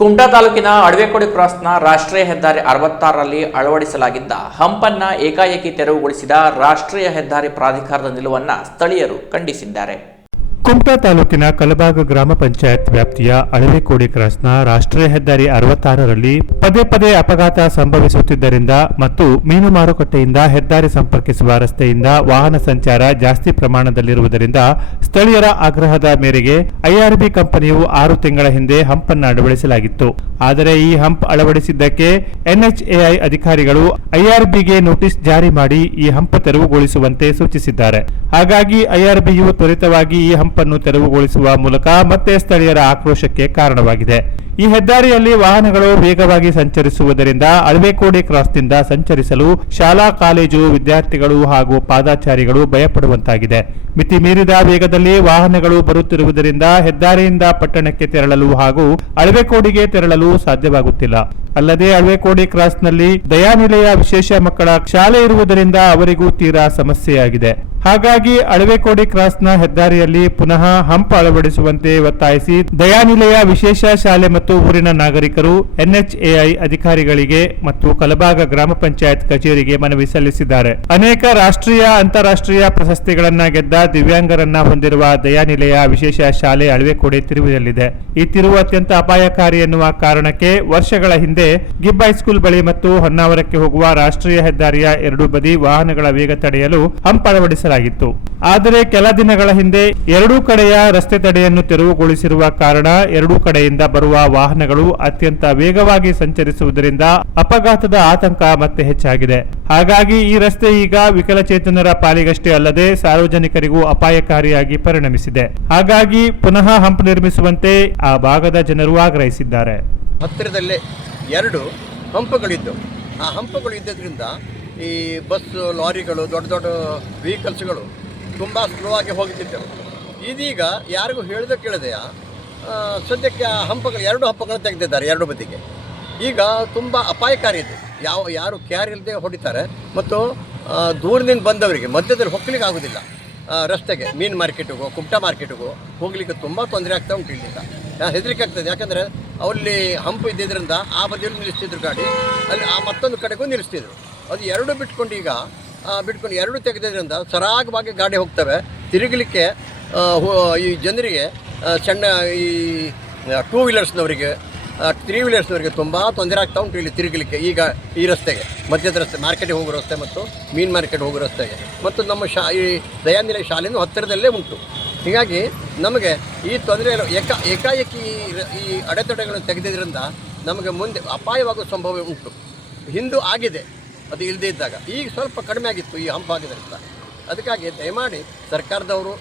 ಕುಮಟಾ ತಾಲೂಕಿನ ಅಡವೆಕೋಡಿ ಕ್ರಾಸ್ನ ರಾಷ್ಟ್ರೀಯ ಹೆದ್ದಾರಿ 66ರಲ್ಲಿ ಅಳವಡಿಸಲಾಗಿದ್ದ ಹಂಪನ್ನ ಏಕಾಏಕಿ ತೆರವುಗೊಳಿಸಿದ ರಾಷ್ಟ್ರೀಯ ಹೆದ್ದಾರಿ ಪ್ರಾಧಿಕಾರದ ನಿಲುವನ್ನು ಸ್ಥಳೀಯರು ಖಂಡಿಸಿದ್ದಾರೆ. ಕುಮಟಾ ತಾಲೂಕಿನ ಕಲಬಾಗ ಗ್ರಾಮ ಪಂಚಾಯತ್ ವ್ಯಾಪ್ತಿಯ ಅಳವೆಕೋಡಿ ಕ್ರಾಸ್ನ ರಾಷ್ಟ್ರೀಯ ಹೆದ್ದಾರಿ 66ರಲ್ಲಿ ಪದೇ ಪದೇ ಅಪಘಾತ ಸಂಭವಿಸುತ್ತಿದ್ದರಿಂದ ಮತ್ತು ಮೀನು ಮಾರುಕಟ್ಟೆಯಿಂದ ಹೆದ್ದಾರಿ ಸಂಪರ್ಕಿಸುವ ರಸ್ತೆಯಿಂದ ವಾಹನ ಸಂಚಾರ ಜಾಸ್ತಿ ಪ್ರಮಾಣದಲ್ಲಿರುವುದರಿಂದ ಸ್ಥಳೀಯರ ಆಗ್ರಹದ ಮೇರೆಗೆ ಐಆರ್ಬಿ ಕಂಪನಿಯು 6 ತಿಂಗಳ ಹಿಂದೆ ಹಂಪನ್ನು ಅಳವಡಿಸಲಾಗಿತ್ತು. ಆದರೆ ಈ ಹಂಪ್ ಅಳವಡಿಸಿದ್ದಕ್ಕೆ ಎನ್ಎಚ್ಎಐ ಅಧಿಕಾರಿಗಳು ಐಆರ್ಬಿಗೆ ನೋಟಿಸ್ ಜಾರಿ ಮಾಡಿ ಈ ಹಂಪ್ ತೆರವುಗೊಳಿಸುವಂತೆ ಸೂಚಿಸಿದ್ದಾರೆ. ಹಾಗಾಗಿ ಐಆರ್ಬಿಯು ತ್ವರಿತವಾಗಿ ಈ ಹಂಪನ್ನು ತೆರವುಗೊಳಿಸುವ ಮೂಲಕ ಮತ್ತೆ ಸ್ಥಳೀಯರ ಆಕ್ರೋಶಕ್ಕೆ ಕಾರಣವಾಗಿದೆ. ಈ ಹೆದ್ದಾರಿಯಲ್ಲಿ ವಾಹನಗಳು ವೇಗವಾಗಿ ಸಂಚರಿಸುವುದರಿಂದ ಅಳವೆಕೋಡಿ ಕ್ರಾಸ್ನಿಂದ ಸಂಚರಿಸಲು ಶಾಲಾ ಕಾಲೇಜು ವಿದ್ಯಾರ್ಥಿಗಳು ಹಾಗೂ ಪಾದಾಚಾರಿಗಳು ಭಯಪಡುವಂತಾಗಿದೆ. ಮಿತಿ ಮೀರಿದ ವೇಗದಲ್ಲಿ ವಾಹನಗಳು ಬರುತ್ತಿರುವುದರಿಂದ ಹೆದ್ದಾರಿಯಿಂದ ಪಟ್ಟಣಕ್ಕೆ ತೆರಳಲು ಹಾಗೂ ಅಳವೆಕೋಡಿಗೆ ತೆರಳಲು ಸಾಧ್ಯವಾಗುತ್ತಿಲ್ಲ. ಅಲ್ಲದೆ ಅಳವೆಕೋಡಿ ಕ್ರಾಸ್ನಲ್ಲಿ ದಯಾನಿಲಯ ವಿಶೇಷ ಮಕ್ಕಳ ಶಾಲೆ ಇರುವುದರಿಂದ ಅವರಿಗೂ ತೀರಾ ಸಮಸ್ಯೆಯಾಗಿದೆ. ಹಾಗಾಗಿ ಅಳವೆಕೋಡಿ ಕ್ರಾಸ್ನ ಹೆದ್ದಾರಿಯಲ್ಲಿ ಪುನಃ ಹಂಪ್ ಅಳವಡಿಸುವಂತೆ ಒತ್ತಾಯಿಸಿ ದಯಾನಿಲಯ ವಿಶೇಷ ಶಾಲೆ ಮತ್ತು ಊರಿನ ನಾಗರಿಕರು ಎನ್ಎಚ್ಎಐ ಅಧಿಕಾರಿಗಳಿಗೆ ಮತ್ತು ಕಲಬಾಗ ಗ್ರಾಮ ಪಂಚಾಯತ್ ಕಚೇರಿಗೆ ಮನವಿ ಸಲ್ಲಿಸಿದ್ದಾರೆ. ಅನೇಕ ರಾಷ್ಟ್ರೀಯ ಅಂತಾರಾಷ್ಟ್ರೀಯ ಪ್ರಶಸ್ತಿಗಳನ್ನ ಗೆದ್ದ ದಿವ್ಯಾಂಗರನ್ನ ಹೊಂದಿರುವ ದಯಾನಿಲಯ ವಿಶೇಷ ಶಾಲೆ ಅಳವೆಕೋಡಿ ತಿರುವಿನಲ್ಲಿದೆ. ಈ ತಿರುವು ಅತ್ಯಂತ ಅಪಾಯಕಾರಿ ಎನ್ನುವ ಕಾರಣಕ್ಕೆ ವರ್ಷಗಳ ಹಿಂದೆ ಗಿಬ್ ಹೈಸ್ಕೂಲ್ ಬಳಿ ಮತ್ತು ಹೊನ್ನಾವರಕ್ಕೆ ಹೋಗುವ ರಾಷ್ಟ್ರೀಯ ಹೆದ್ದಾರಿಯ ಎರಡೂ ಬದಿ ವಾಹನಗಳ ವೇಗ ತಡೆಯಲು ಹಂಪ್ ಅಳವಡಿಸಲಾಗಿತ್ತು. ಆದರೆ ಕೆಲ ದಿನಗಳ ಹಿಂದೆ ಎರಡೂ ಕಡೆಯ ರಸ್ತೆ ತಡೆಯನ್ನು ತೆರವುಗೊಳಿಸಿರುವ ಕಾರಣ ಎರಡೂ ಕಡೆಯಿಂದ ಬರುವ ವಾಹನಗಳು ಅತ್ಯಂತ ವೇಗವಾಗಿ ಸಂಚರಿಸುವುದರಿಂದ ಅಪಘಾತದ ಆತಂಕ ಮತ್ತೆ ಹೆಚ್ಚಾಗಿದೆ. ಹಾಗಾಗಿ ಈ ರಸ್ತೆ ಈಗ ವಿಕಲಚೇತನರ ಪಾಲಿಗಷ್ಟೇ ಅಲ್ಲದೆ ಸಾರ್ವಜನಿಕರಿಗೂ ಅಪಾಯಕಾರಿಯಾಗಿ ಪರಿಣಮಿಸಿದೆ. ಹಾಗಾಗಿ ಪುನಃ ಹಂಪ್ ನಿರ್ಮಿಸುವಂತೆ ಆ ಭಾಗದ ಜನರು ಆಗ್ರಹಿಸಿದ್ದಾರೆ. ಹತ್ತಿರದಲ್ಲೇ 2 ಹಂಪುಗಳಿದ್ದು, ಆ ಹಂಪುಗಳು ಇದ್ದರಿಂದ ಈ ಬಸ್ ಲಾರಿಗಳು ದೊಡ್ಡ ದೊಡ್ಡ ವೆಹಿಕಲ್ಸ್ಗಳು ತುಂಬ ಸ್ಲೋ ಆಗಿ ಹೋಗುತ್ತಿದ್ದವು. ಇದೀಗ ಯಾರಿಗೂ ಹೇಳಿದ ಕೇಳದೆಯ ಸದ್ಯಕ್ಕೆ ಆ ಹಂಪಗಳು 2 ಹಂಪಗಳನ್ನು ತೆಗೆದಿದ್ದಾರೆ 2 ಬದಿಗೆ. ಈಗ ತುಂಬ ಅಪಾಯಕಾರಿ ಇದೆ. ಯಾರು ಕೇರ್ ಇಲ್ಲದೆ ಹೊಡಿತಾರೆ ಮತ್ತು ದೂರದಿಂದ ಬಂದವರಿಗೆ ಮಧ್ಯದಲ್ಲಿ ಹೋಗ್ಲಿಕ್ಕೆ ಆಗೋದಿಲ್ಲ. ರಸ್ತೆಗೆ ಮೀನು ಮಾರ್ಕೆಟಿಗೂ ಕುಮಟಾ ಮಾರ್ಕೆಟಿಗೂ ಹೋಗ್ಲಿಕ್ಕೆ ತುಂಬ ತೊಂದರೆ ಆಗ್ತಾ ಉಂಟು. ಇಲ್ಲಿಂದ ಹೆದರಿಕೆ ಆಗ್ತದೆ. ಯಾಕಂದರೆ ಅಲ್ಲಿ ಹಂಪು ಇದ್ದಿದ್ದರಿಂದ ಆ ಬದಿಯಲ್ಲಿ ನಿಲ್ಲಿಸ್ತಿದ್ರು ಗಾಡಿ, ಅಲ್ಲಿ ಆ ಮತ್ತೊಂದು ಕಡೆಗೂ ನಿಲ್ಲಿಸ್ತಿದ್ರು. ಅದು 2 ಬಿಟ್ಕೊಂಡು ಈಗ ಬಿಟ್ಕೊಂಡು 2 ತೆಗೆದ್ರಿಂದ ಸರಾಗವಾಗಿ ಗಾಡಿ ಹೋಗ್ತವೆ. ತಿರುಗಲಿಕ್ಕೆ ಈ ಜನರಿಗೆ ಸಣ್ಣ ಈ 2 ವೀಲರ್ಸ್ನವರಿಗೆ 3 ವೀಲರ್ಸ್ನವರಿಗೆ ತುಂಬ ತೊಂದರೆ ಆಗ್ತಾ ಉಂಟು ಇಲ್ಲಿ ತಿರುಗಲಿಕ್ಕೆ. ಈಗ ಈ ರಸ್ತೆಗೆ ಮಧ್ಯದ ರಸ್ತೆ ಮಾರ್ಕೆಟಿಗೆ ಹೋಗೋ ರಸ್ತೆ ಮತ್ತು ಮೀನು ಮಾರ್ಕೆಟ್ ಹೋಗೋ ರಸ್ತೆಗೆ ಮತ್ತು ನಮ್ಮ ಈ ದಯಾನಿಲಯ ಶಾಲೆಯೂ ಹತ್ತಿರದಲ್ಲೇ ಉಂಟು. ಹೀಗಾಗಿ ನಮಗೆ ಈ ತೊಂದರೆ ಏಕಾಏಕಿ ಈ ಅಡೆತಡೆಗಳನ್ನು ತೆಗೆದಿದ್ದರಿಂದ ನಮಗೆ ಮುಂದೆ ಅಪಾಯವಾಗುವ ಸಂಭವ ಉಂಟು. ಹಿಂದೂ ಆಗಿದೆ ಅದು ಇಲ್ಲದೇ ಇದ್ದಾಗ. ಈಗ ಸ್ವಲ್ಪ ಕಡಿಮೆ ಆಗಿತ್ತು ಈ ಹಂಪ್ ಆಗಿದ್ದರಿಂದ. ಅದಕ್ಕಾಗಿ ದಯಮಾಡಿ ಸರ್ಕಾರದವರು,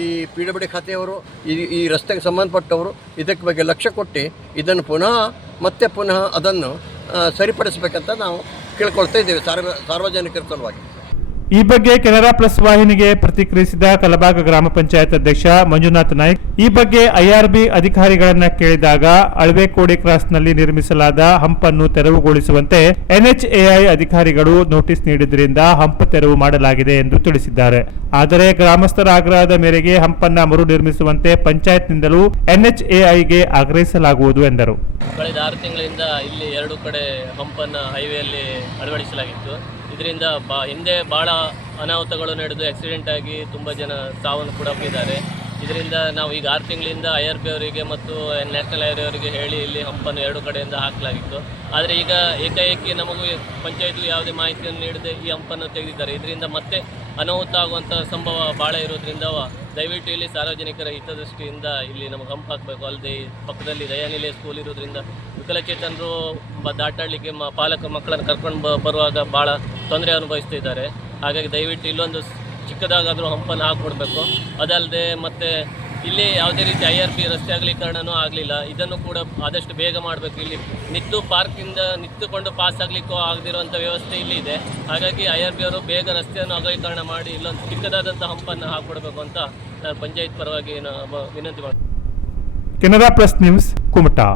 ಈ PWD ಖಾತೆಯವರು, ಈ ರಸ್ತೆಗೆ ಸಂಬಂಧಪಟ್ಟವರು ಇದಕ್ಕೆ ಬಗ್ಗೆ ಲಕ್ಷ್ಯ ಕೊಟ್ಟು ಇದನ್ನು ಪುನಃ ಅದನ್ನು ಸರಿಪಡಿಸಬೇಕಂತ ನಾವು ಕೇಳ್ಕೊಳ್ತಾ ಇದ್ದೇವೆ ಸಾರ್ವಜನಿಕರ ಸಲುವಾಗಿ. ಈ ಬಗ್ಗೆ ಕೆನರಾ ಪ್ಲಸ್ ವಾಹಿನಿಗೆ ಪ್ರತಿಕ್ರಿಯಿಸಿದ ಕಲಬಾಗ ಗ್ರಾಮ ಪಂಚಾಯತ್ ಅಧ್ಯಕ್ಷ ಮಂಜುನಾಥ್ ನಾಯ್ಕ್, ಈ ಬಗ್ಗೆ ಐಆರ್ಬಿ ಅಧಿಕಾರಿಗಳನ್ನ ಕೇಳಿದಾಗ ಅಳವೆಕೋಡಿ ಕ್ರಾಸ್ನಲ್ಲಿ ನಿರ್ಮಿಸಲಾದ ಹಂಪನ್ನು ತೆರವುಗೊಳಿಸುವಂತೆ ಎನ್ಎಚ್ಎಐ ಅಧಿಕಾರಿಗಳು ನೋಟಿಸ್ ನೀಡಿದ್ರಿಂದ ಹಂಪ್ ತೆರವು ಮಾಡಲಾಗಿದೆ ಎಂದು ತಿಳಿಸಿದ್ದಾರೆ. ಆದರೆ ಗ್ರಾಮಸ್ಥರ ಆಗ್ರಹದ ಮೇರೆಗೆ ಹಂಪನ್ನ ಮರು ನಿರ್ಮಿಸುವಂತೆ ಪಂಚಾಯತ್ನಿಂದಲೂ ಎನ್ಎಚ್ಎಐಗೆ ಆಗ್ರಹಿಸಲಾಗುವುದು ಎಂದರು. ಕಳೆದ 6 ತಿಂಗಳಿಂದ ಇಲ್ಲಿ 2 ಕಡೆ ಹಂಪನ್ನು ಹೈವೇಯಲ್ಲಿ ಅಳವಡಿಸಲಾಗಿತ್ತು. ಇದರಿಂದ ಹಿಂದೆ ಭಾಳ ಅನಾಹುತಗಳು ನಡೆದು ಆಕ್ಸಿಡೆಂಟ್ ಆಗಿ ತುಂಬ ಜನ ಸಾವನ್ನು ಕೂಡ ಹೋಗಿದ್ದಾರೆ. ಇದರಿಂದ ನಾವು ಈಗ 6 ತಿಂಗಳಿಂದ IRB ಅವರಿಗೆ ಮತ್ತು ನ್ಯಾಷನಲ್ ಹೈವೇ ಅವರಿಗೆ ಹೇಳಿ ಇಲ್ಲಿ ಹಂಪನ್ನು 2 ಕಡೆಯಿಂದ ಹಾಕಲಾಗಿತ್ತು. ಆದರೆ ಈಗ ಏಕಾಏಕಿ ನಮಗೂ ಪಂಚಾಯತ್ಗೂ ಯಾವುದೇ ಮಾಹಿತಿಯನ್ನು ನೀಡದೆ ಈ ಹಂಪನ್ನು ತೆಗೆದಿದ್ದಾರೆ. ಇದರಿಂದ ಮತ್ತೆ ಅನಾಹುತ ಆಗುವಂಥ ಸಂಭವ ಭಾಳ ಇರೋದ್ರಿಂದ ದಯವಿಟ್ಟು ಇಲ್ಲಿ ಸಾರ್ವಜನಿಕರ ಹಿತದೃಷ್ಟಿಯಿಂದ ಇಲ್ಲಿ ನಮಗೆ ಹಂಪ್ ಹಾಕಬೇಕು. ಅಲ್ಲದೆ ಪಕ್ಕದಲ್ಲಿ ದಯಾನಿಲಯ ಸ್ಕೂಲ್ ಇರೋದ್ರಿಂದ ವಿಕಲಚೇತನರು ದಾಟಾಡಲಿಕ್ಕೆ ಮಕ್ಕಳನ್ನು ಕರ್ಕೊಂಡು ಬರುವಾಗ ಭಾಳ ತೊಂದರೆ ಅನುಭವಿಸ್ತಾ ಇದ್ದಾರೆ. ಹಾಗಾಗಿ ದಯವಿಟ್ಟು ಇಲ್ಲೊಂದು ಚಿಕ್ಕದಾಗಾದರೂ ಹಂಪನ್ನು ಹಾಕಿಕೊಡ್ಬೇಕು. ಅದಲ್ಲದೆ ಮತ್ತು ಇಲ್ಲಿ ಯಾವುದೇ ರೀತಿ IRB ರಸ್ತೆ ಅಗಲೀಕರಣನೂ ಆಗಲಿಲ್ಲ. ಇದನ್ನು ಕೂಡ ಆದಷ್ಟು ಬೇಗ ಮಾಡಬೇಕು. ಇಲ್ಲಿ ನಿಂತುಕೊಂಡು ಪಾಸ್ ಆಗಲಿಕ್ಕೂ ಆಗದಿರುವಂಥ ವ್ಯವಸ್ಥೆ ಇಲ್ಲಿ ಇದೆ. ಹಾಗಾಗಿ IRB ಅವರು ಬೇಗ ರಸ್ತೆಯನ್ನು ಅಗಲೀಕರಣ ಮಾಡಿ ಇಲ್ಲೊಂದು ಚಿಕ್ಕದಾದಂಥ ಹಂಪನ್ನು ಹಾಕಿಕೊಡ್ಬೇಕು ಅಂತ ನಾನು ಪಂಚಾಯತ್ ಪರವಾಗಿ ವಿನಂತಿ ಮಾಡ್ತೀನಿ. Canara plus news Kumta.